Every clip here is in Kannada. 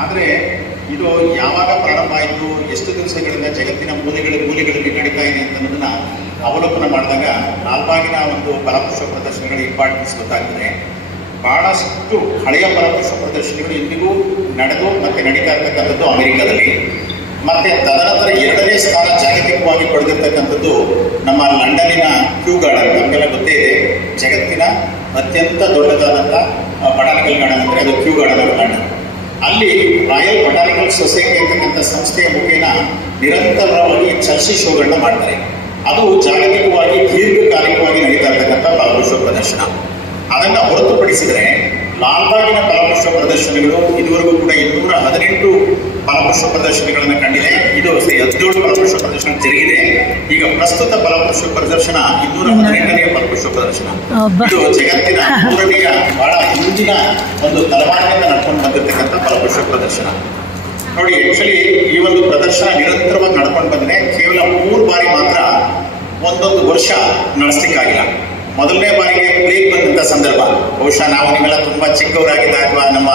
ಆದರೆ ಇದು ಯಾವಾಗ ಪ್ರಾರಂಭ ಆಯಿತು, ಎಷ್ಟು ದಿವಸಗಳಿಂದ ಜಗತ್ತಿನ ಮೂಲೆಗಳ ಮೂಲೆಗಳಲ್ಲಿ ನಡೀತಾ ಇದೆ ಅಂತ ಅವಲೋಕನ ಮಾಡಿದಾಗ ಲಾಲ್ಬಾಗಿನ ಒಂದು ಪರಾಮರ್ಶ ಪ್ರದರ್ಶನಗಳು ಇಂಪಾರ್ಟೆನ್ಸ್ ಗೊತ್ತಾಗ್ತದೆ ಬಹಳಷ್ಟು ಹಳೆಯ ಪರಾಮರ್ಶ ಪ್ರದರ್ಶನಗಳು ಇಂದಿಗೂ ನಡೆದು ಮತ್ತೆ ನಡೀತಾ ಇರ್ತಕ್ಕಂಥದ್ದು ಅಮೆರಿಕದಲ್ಲಿ. ಮತ್ತೆ ತದನಂತರ ಎರಡನೇ ಸ್ಥಾನ ಜಾಗತಿಕವಾಗಿ ಪಡೆದಿರ್ತಕ್ಕಂಥದ್ದು ನಮ್ಮ ಲಂಡನ್ನಿನ ಕ್ಯೂ ಗಾರ್ಡನ್. ನಮಗೆಲ್ಲ ಗೊತ್ತೇ ಇದೆ, ಜಗತ್ತಿನ ಅತ್ಯಂತ ದೊಡ್ಡದಾದಂಥ ಬಟಾನಿಕಲ್ ಗಾರ್ಡನ್ ಅಂದರೆ ಅದು ಕ್ಯೂ ಗಾರ್ಡನ್ ಅಲ್ಲಿ ರಾಯಲ್ ಬಟಾನಿಕಲ್ ಸೊಸೈಟಿ ಅಂತಕ್ಕಂಥ ಸಂಸ್ಥೆಯ ಮುಖೇನ ನಿರಂತರವಾಗಿ ಚರ್ಚೆ ಶೋಗಳನ್ನ ಮಾಡ್ತಾರೆ. ಅದು ಜಾಗತಿಕವಾಗಿ, ದೀರ್ಘಕಾಲಿಕವಾಗಿ ನಡೀತಾ ಇರ್ತಕ್ಕಂಥ ಫಲಪುಷ್ಪ ಪ್ರದರ್ಶನ. ಅದನ್ನ ಹೊರತುಪಡಿಸಿದರೆ ಲಾಲ್ಬಾಗಿನ ಫಲಪುಷ್ಪ ಪ್ರದರ್ಶನಗಳು ಇದುವರೆಗೂ ಕೂಡ ಇನ್ನೂರ ಹದಿನೆಂಟು ಫಲಪುಷ್ಪ ಪ್ರದರ್ಶನಗಳನ್ನು ಕಂಡಿದೆ. ಇದು ಹದಿನೇಳು ಫಲಪುಷ್ಪ ಪ್ರದರ್ಶನ ಜರುಗಿದೆ. ಈಗ ಪ್ರಸ್ತುತ ಫಲಪುಷ್ಪ ಪ್ರದರ್ಶನ ಇನ್ನೂರ ಹದಿನೆಂಟನೆಯ ಫಲಪುಷ್ಪ ಪ್ರದರ್ಶನ. ಇದು ಜಗತ್ತಿನ ಮೂರನೆಯ ಬಹಳ ಹಿಂದಿನ ಒಂದು ತಲವಾರಿನಿಂದ ನಡ್ಕೊಂಡು ಬಂದಿರತಕ್ಕಂಥ ಫಲಪುಷ್ಪ ಪ್ರದರ್ಶನ ನೋಡಿ ಆಕ್ಚುಲಿ ಈ ಒಂದು ಪ್ರದರ್ಶನ ನಿರಂತರವಾಗಿ ನಡ್ಕೊಂಡು ಬಂದಿದೆ. ಕೇವಲ ಮೂರು ಬಾರಿ ಮಾತ್ರ ಒಂದೊಂದು ವರ್ಷ ನಡೆಸ್ಲಿಕ್ಕಾಗಿಲ್ಲ. ಮೊದಲನೇ ಬಾರಿಗೆ ಪ್ಲೇಗ್ ಬಂದಂತ ಸಂದರ್ಭ. ಬಹುಶಃ ನಾವು ನೀವೆಲ್ಲ ತುಂಬಾ ಚಿಕ್ಕವರಾಗಿದ್ದಾಗ ನಮ್ಮ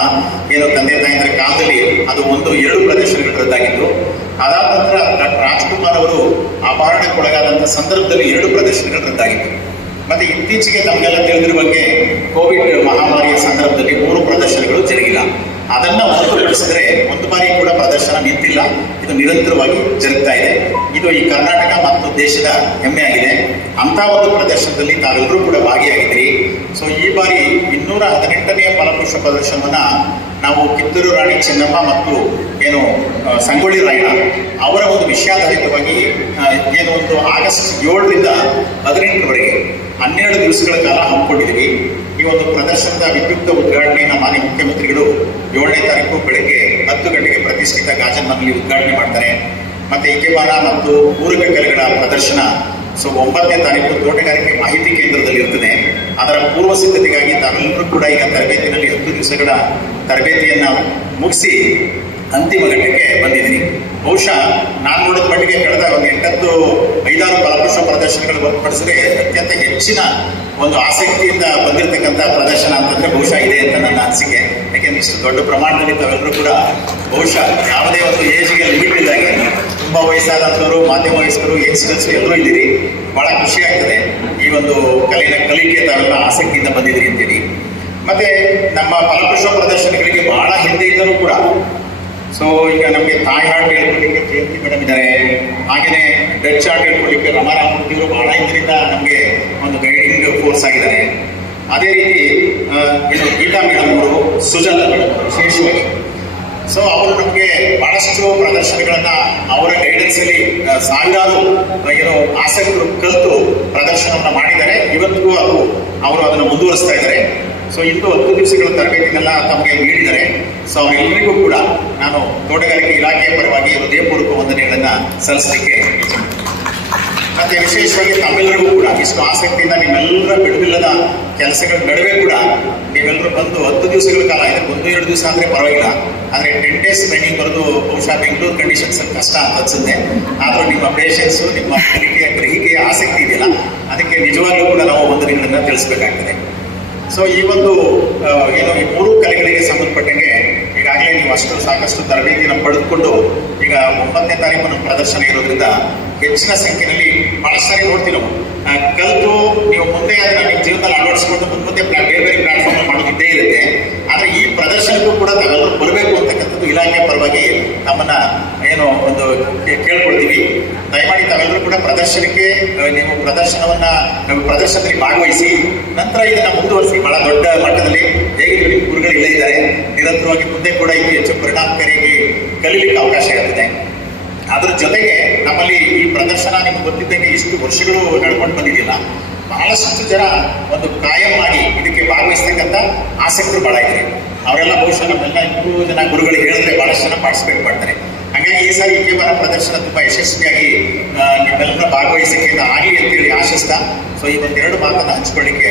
ಏನು ತಂದೆ ತಾಯಿಯಂದ್ರ ಕಾಲದಲ್ಲಿ ಅದು ಒಂದು ಎರಡು ಪ್ರದರ್ಶನಗಳದ್ದಾಗಿತ್ತು ಅದಾದ ನಂತರ ಡಾಕ್ಟರ್ ರಾಜ್ಕುಮಾರ್ ಅವರು ಅಪಹರಣಕ್ಕೊಳಗಾದಂಥ ಸಂದರ್ಭದಲ್ಲಿ ಎರಡು ಪ್ರದರ್ಶನಗಳದ್ದಾಗಿತ್ತು ಮತ್ತೆ ಇತ್ತೀಚೆಗೆ ತಮಗೆಲ್ಲ ತಿಳಿದಿರುವ ಬಗ್ಗೆ ಕೋವಿಡ್ ಮಹಾಮಾರಿಯ ಸಂದರ್ಭದಲ್ಲಿ ಮೂರು ಪ್ರದರ್ಶನಗಳು ಜರುಗಿಲ್ಲ. ಅದನ್ನ ಹೊರತುಪಡಿಸಿದ್ರೆ ಒಂದು ಬಾರಿ ಪ್ರದರ್ಶನ ನಿಂತಿಲ್ಲ. ಇದು ನಿರಂತರವಾಗಿ ಜರುಗ್ತಾ ಇದೆ. ಇದು ಈ ಕರ್ನಾಟಕ ಮತ್ತು ದೇಶದ ಹೆಮ್ಮೆ ಆಗಿದೆ. ಅಂತ ಒಂದು ಪ್ರದರ್ಶನದಲ್ಲಿ ತಾವೆಲ್ಲರೂ ಕೂಡ ಭಾಗಿಯಾಗಿದ್ದೀರಿ. ಸೊ ಈ ಬಾರಿ ಇನ್ನೂರ ಹದಿನೆಂಟನೆಯ ಫಲಪುಷ್ಪ ಪ್ರದರ್ಶನವನ್ನ ನಾವು ಕಿತ್ತೂರು ರಾಣಿ ಚೆನ್ನಮ್ಮ ಮತ್ತು ಏನು ಸಂಗೊಳ್ಳಿ ರಾಯಣ್ಣ ಅವರ ಒಂದು ವಿಷಯಾಧಾರಿತವಾಗಿ ಏನು ಒಂದು ಆಗಸ್ಟ್ ಏಳರಿಂದ ಹದಿನೆಂಟರವರೆಗೆ ಹನ್ನೆರಡು ದಿವಸಗಳ ಕಾಲ ಹಮ್ಮಿಕೊಂಡಿದ್ದೀವಿ. ಈ ಒಂದು ಪ್ರದರ್ಶನದ ವಿದ್ಯುಕ್ತ ಉದ್ಘಾಟನೆಯನ್ನು ಮಾನ್ಯ ಮುಖ್ಯಮಂತ್ರಿಗಳು ಏಳನೇ ತಾರೀಕು ಬೆಳಗ್ಗೆ ಗಂಟೆಗೆ ಪ್ರತಿಷ್ಠಿತ ಗಾಜನ್ ಮನೆಯಲ್ಲಿ ಉದ್ಘಾಟನೆ ಮಾಡ್ತಾರೆ. ಮತ್ತೆ ಇಕೆಬಾನ ಮತ್ತು ಊರುಗಟ್ಟಲೆಗಳ ಪ್ರದರ್ಶನ, ಸೊ ಒಂಬತ್ತನೇ ತಾರೀಕು ತೋಟಗಾರಿಕೆ ಮಾಹಿತಿ ಕೇಂದ್ರದಲ್ಲಿ ಇರ್ತದೆ. ಅದರ ಪೂರ್ವ ಸಿದ್ಧತೆಗಾಗಿ ತಾವೆಲ್ಲರೂ ಕೂಡ ಈಗ ತರಬೇತಿನಲ್ಲಿ ಹತ್ತು ದಿವಸಗಳ ತರಬೇತಿಯನ್ನ ಮುಗಿಸಿ ಅಂತಿಮ ಘಟ್ಟಕ್ಕೆ ಬಂದಿದ್ದೀನಿ. ಬಹುಶಃ ನಾನು ನೋಡಿದ ಮಟ್ಟಿಗೆ ಕಳೆದ ಒಂದು ಎಂಟತ್ತು, ಐದಾರು ಫಲಪುಷ್ಪ ಪ್ರದರ್ಶನಗಳು ಹೊರತುಪಡಿಸಿದ್ರೆ ಅತ್ಯಂತ ಹೆಚ್ಚಿನ ಒಂದು ಆಸಕ್ತಿಯಿಂದ ಬಂದಿರತಕ್ಕಂಥ ಪ್ರದರ್ಶನ ಅಂತಂದ್ರೆ ಬಹುಶಃ ಇದೆ ಅಂತ ನನ್ನ ಅನಿಸಿಕೆ. ಯಾಕೆಂದ್ರೆ ಇಷ್ಟು ದೊಡ್ಡ ಪ್ರಮಾಣದಲ್ಲಿ ತಾವೆಲ್ಲರೂ ಕೂಡ ಬಹುಶಃ ಯಾವುದೇ ಒಂದು ಏಜ್ಗೆ ಲಿಮಿಟ್ ಇದ್ದಾಗೆ ತುಂಬಾ ವಯಸ್ಸಾದಂಥವರು ಮಾಧ್ಯಮ ವಯಸ್ಕರು ಯಂಗ್ಸ್ಟರ್ಸ್ ಎಲ್ಲರೂ ಇದ್ದೀರಿ. ಬಹಳ ಖುಷಿ ಆಗ್ತದೆ ಈ ಒಂದು ಕಲೆಯ ಕಲಿಕೆ ತಾವೆಲ್ಲ ಆಸಕ್ತಿಯಿಂದ ಬಂದಿದ್ದೀರಿ ಅಂತೇಳಿ. ಮತ್ತೆ ನಮ್ಮ ಫಲಪುಷ್ಪ ಪ್ರದರ್ಶನಗಳಿಗೆ ಬಹಳ ಇದ್ದರೂ ಕೂಡ ಸೊ ಈಗ ನಮಗೆ ತಾಯಿ ಹಾಡು ಹೇಳ್ಕೊಡ್ಲಿಕ್ಕೆ ಜಯಂತಿ ಮೇಡಮ್ ಇದ್ದಾರೆ ಹಾಗೆಯೇ ಡಚ್ ಹಾಡು ಹೇಳ್ಕೊಡ್ಲಿಕ್ಕೆ ರಮಾರಾಮೂರ್ತಿ ಅವರು ಬಹಳ ಇದರಿಂದ ನಮಗೆ ಒಂದು ಗೈಡಿಂಗ್ ಫೋರ್ಸ್ ಆಗಿದ್ದಾರೆ. ಅದೇ ರೀತಿ ಗೀತಾ ಮೇಡಮ್ ಅವರು ಸುಜಲ ಮೇಡಮ್ ವಿಶೇಷವಾಗಿ. ಸೊ ಅವರು ನಮಗೆ ಬಹಳಷ್ಟು ಪ್ರದರ್ಶನಗಳನ್ನ ಅವರ ಗೈಡೆನ್ಸ್ ಅಲ್ಲಿ ಸಾವಿರಾರು ಏನು ಆಸಕ್ತರು ಕಲಿತು ಪ್ರದರ್ಶನವನ್ನು ಮಾಡಿದ್ದಾರೆ. ಇವತ್ತಿಗೂ ಅದು ಅವರು ಅದನ್ನು ಮುಂದುವರಿಸ್ತಾ ಇದ್ದಾರೆ. ಸೊ ಇಂದು ಹತ್ತು ದಿವಸಗಳ ತರಬೇತಿನೆಲ್ಲ ತಮಗೆ ನೀಡಿದ್ದಾರೆ. ಸೊ ಅವರೆಲ್ಲರಿಗೂ ಕೂಡ ನಾನು ತೋಟಗಾರಿಕೆ ಇಲಾಖೆಯ ಪರವಾಗಿ ಹೃದಯಪೂರ್ವಕ ವಂದನೆಗಳನ್ನ ಸಲ್ಲಿಸಲಿಕ್ಕೆ ಮತ್ತೆ ವಿಶೇಷವಾಗಿ ತಮ್ಮೆಲ್ಲರಿಗೂ ಕೂಡ ಇಷ್ಟು ಆಸಕ್ತಿಯಿಂದ ನಿಮ್ಮೆಲ್ಲರ ಬಿಡುವಿಲ್ಲದ ಕೆಲಸಗಳ ನಡುವೆ ಕೂಡ ನೀವೆಲ್ಲರೂ ಬಂದು ಹತ್ತು ದಿವಸಗಳ ಕಾಲ ಇದಕ್ಕೆ ಒಂದು, ಎರಡು ದಿವಸ ಅಂದ್ರೆ ಪರವಾಗಿಲ್ಲ. ಆದ್ರೆ ಟೆನ್ ಡೇಸ್ ಟ್ರೈನಿಂಗ್ ಬರೆದು ಬಹುಶಃ ಬೆಂಗಳೂರು ಕಂಡೀಷನ್ಸ್ ಕಷ್ಟ ಅಂತ ಅನ್ಸುತ್ತೆ. ಆದ್ರೂ ನಿಮ್ಮ ಪೇಷನ್ಸ್ ನಿಮ್ಮ ಕಲಿಕೆಯ ಗ್ರಹಿಕೆಯ ಆಸಕ್ತಿ ಇದೆಯಲ್ಲ, ಅದಕ್ಕೆ ನಿಜವಾಗ್ಲೂ ಕೂಡ ನಾವು ವಂದನೆಗಳನ್ನ ತಿಳಿಸ್ಬೇಕಾಗ್ತದೆ. ಸೊ ಈ ಒಂದು ಏನು ಈ ಮೂರು ಕಲೆಗಳಿಗೆ ಸಂಬಂಧಪಟ್ಟಂಗೆ ನೀವು ಅಷ್ಟು ಸಾಕಷ್ಟು ತರಬೇತಿಯನ್ನು ಪಡೆದುಕೊಂಡು ಈಗ ಒಂಬತ್ತನೇ ತಾರೀಕು ಪ್ರದರ್ಶನ ಇರೋದ್ರಿಂದ ಹೆಚ್ಚಿನ ಸಂಖ್ಯೆಯಲ್ಲಿ ಬಹಳಷ್ಟು ಸಾರಿ ನೋಡ್ತೀವಿ ನಾವು. ಕಲಿತು ನೀವು ಮುಂದೆ ಅದನ್ನ ನಿಮ್ಮ ಜೀವನದಲ್ಲಿ ಅಳವಡಿಸಿಕೊಂಡು ಮುಂದೆ ಬೇರೆ ಬೇರೆ ಪ್ಲಾಟ್ಫಾರ್ಮ್ ಮಾಡೋದಿದ್ದೇ ಇರುತ್ತೆ. ಆದ್ರೆ ಈ ಪ್ರದರ್ಶನಕ್ಕೂ ಕೂಡ ನಾವೆಲ್ಲರೂ ಬರಬೇಕು ಅಂತಕ್ಕಂಥದ್ದು ಇಲಾಖೆ ಪರವಾಗಿ ನಮ್ಮನ್ನ ಏನು ಒಂದು ಕೇಳ್ಕೊಳ್ತೀವಿ. ದಯಮಾಡಿ ತಾವೆಲ್ಲರೂ ಕೂಡ ಪ್ರದರ್ಶನಕ್ಕೆ ನೀವು ಪ್ರದರ್ಶನವನ್ನ ನೀವು ಪ್ರದರ್ಶನದಲ್ಲಿ ಭಾಗವಹಿಸಿ, ನಂತರ ಇದನ್ನ ಮುಂದುವರಿಸಿ ಬಹಳ ದೊಡ್ಡ ಮಟ್ಟದಲ್ಲಿ ಹೇಗಿದ್ರು ನಿಮ್ಮ ಇದ್ದಾರೆ. ನಿರಂತರವಾಗಿ ಮುಂದೆ ಕೂಡ ಇನ್ನೂ ಹೆಚ್ಚು ಪರಿಣಾಮಕಾರಿಯಾಗಿ ಕಲೀಲಿಕ್ಕೆ ಅವಕಾಶ ಇರ್ತದೆ ಅದ್ರ ಜೊತೆಗೆ ನಮ್ಮಲ್ಲಿ ಈ ಪ್ರದರ್ಶನ ನಿಮ್ಗೆ ಗೊತ್ತಿದ್ದಂಗೆ ಇಷ್ಟು ವರ್ಷಗಳು ನಡ್ಕೊಂಡು ಬಂದಿದೆಯಲ್ಲ, ಬಹಳಷ್ಟು ಜನ ಒಂದು ಕಾಯಂ ಮಾಡಿ ಇದಕ್ಕೆ ಭಾಗವಹಿಸ್ತಕ್ಕಂಥ ಆಸಕ್ತರು ಬಹಳ ಇದೆ ಅವರೆಲ್ಲ ಬಹುಶಃ ನಮ್ಮೆಲ್ಲ ಇಬ್ಬರು ಜನ ಗುರುಗಳು ಹೇಳಿದ್ರೆ ಬಹಳಷ್ಟು ಜನ ಪಾರ್ಟಿಸಿಪೇಟ್ ಮಾಡ್ತಾರೆ. ಹಾಗಾಗಿ ಈ ಸಾರಿ ಈ ಬರ ಪ್ರದರ್ಶನ ತುಂಬಾ ಯಶಸ್ವಿಯಾಗಿ ನಿಮ್ಮೆಲ್ಲರ ಭಾಗವಹಿಸಿಕೆಯಿಂದ ಆಗಲಿ ಅಂತೇಳಿ ಆಶಿಸ್ತಾ, ಸೊ ಈ ಒಂದೆರಡು ಮಾತನ್ನ ಹಂಚ್ಕೊಳ್ಳಿಕ್ಕೆ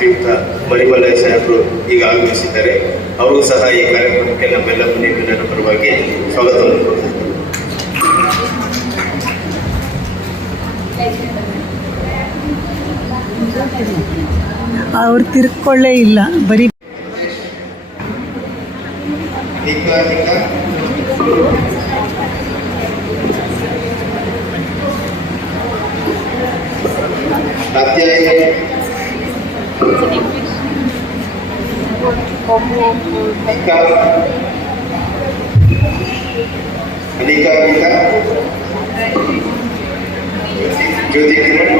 ಶ್ರೀಯುತ ಮರಿಮಲ್ಲ ಸಾಹೇಬರು ಈಗ ಆಗಮಿಸಿದ್ದಾರೆ. ಅವರು ಸಹ ಈ ಕಾರ್ಯಕ್ರಮಕ್ಕೆ ನಮ್ಮೆಲ್ಲ ಮುಂದಿನ ಪರವಾಗಿ ಸ್ವಾಗತವನ್ನು ಕೊಡ್ತಾರೆ ಅವ್ರು ತಿರ್ಕೊಳ್ಳೇ ಇಲ್ಲ ಬರೀ ನಿಖಾ Nikah. Menikah, nikah. Jadi kita